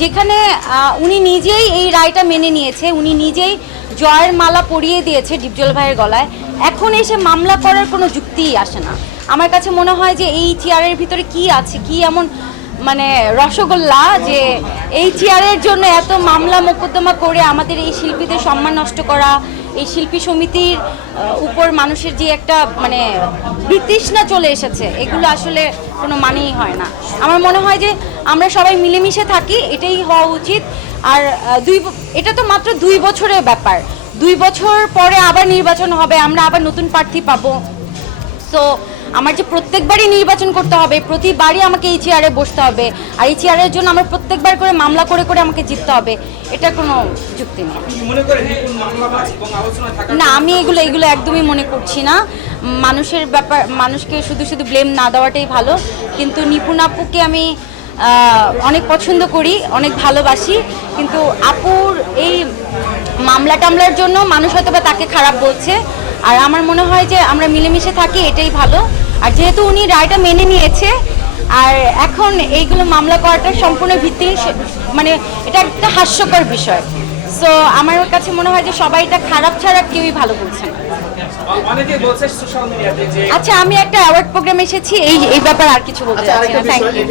যেখানে উনি নিজেই এই রায়টা মেনে নিয়েছে, উনি নিজেই জয়ের মালা পরিয়ে দিয়েছে ডিপজল ভাইয়ের গলায়। এখন এসে মামলা করার কোনো যুক্তিই আসে না। আমার কাছে মনে হয় যে এই চেয়ারের ভিতরে কি আছে, কি এমন মানে রসগোল্লা যে এই চেয়ারের জন্য এত মামলা মোকদ্দমা করে আমাদের এই শিল্পীদের সম্মান নষ্ট করা এই শিল্পী সমিতির উপর মানুষের যে একটা মানে বিতৃষ্ণা চলে এসেছে, এগুলো আসলে কোনো মানেই হয় না। আমার মনে হয় যে আমরা সবাই মিলেমিশে থাকি, এটাই হওয়া উচিত। আর দুই এটা তো মাত্র দুই বছরের ব্যাপার। দুই বছর পরে আবার নির্বাচন হবে, আমরা আবার নতুন প্রার্থী পাবো। সো আমার যে প্রত্যেকবারই নির্বাচন করতে হবে, প্রতিবারই আমাকে এই চেয়ারে বসতে হবে। আর এই চেয়ারের জন্য আমার প্রত্যেকবার করে মামলা করে করে আমাকে জিততে হবে, এটা কোনো যুক্তি নেই। না, আমি এগুলো এগুলো একদমই মনে করছি না। মানুষের ব্যাপার, মানুষকে শুধু শুধু ব্লেম না দেওয়াটাই ভালো। কিন্তু নিপুণ আপুকে আমি অনেক পছন্দ করি, অনেক ভালোবাসি। কিন্তু আপুর এই মামলা টামলার জন্য মানুষ হয়তো বা তাকে খারাপ বলছে। আর আমার মনে হয় যে আমরা মিলেমিশে থাকি, এটাই ভালো। আর যেহেতু উনি রায়টা মেনে নিয়েছে, আর এখন এইগুলো মামলা করাটা সম্পূর্ণ ভিত্তি মানে এটা একটা হাস্যকর বিষয়। সো আমার কাছে মনে হয় যে সবাই এটা খারাপ ছাড়া কেউই ভালো বলছে না। আচ্ছা আমি একটা অ্যাওয়ার্ড প্রোগ্রাম এসেছি এই এই ব্যাপারে আর কিছু বলতে চাই চাচ্ছি না। Thank you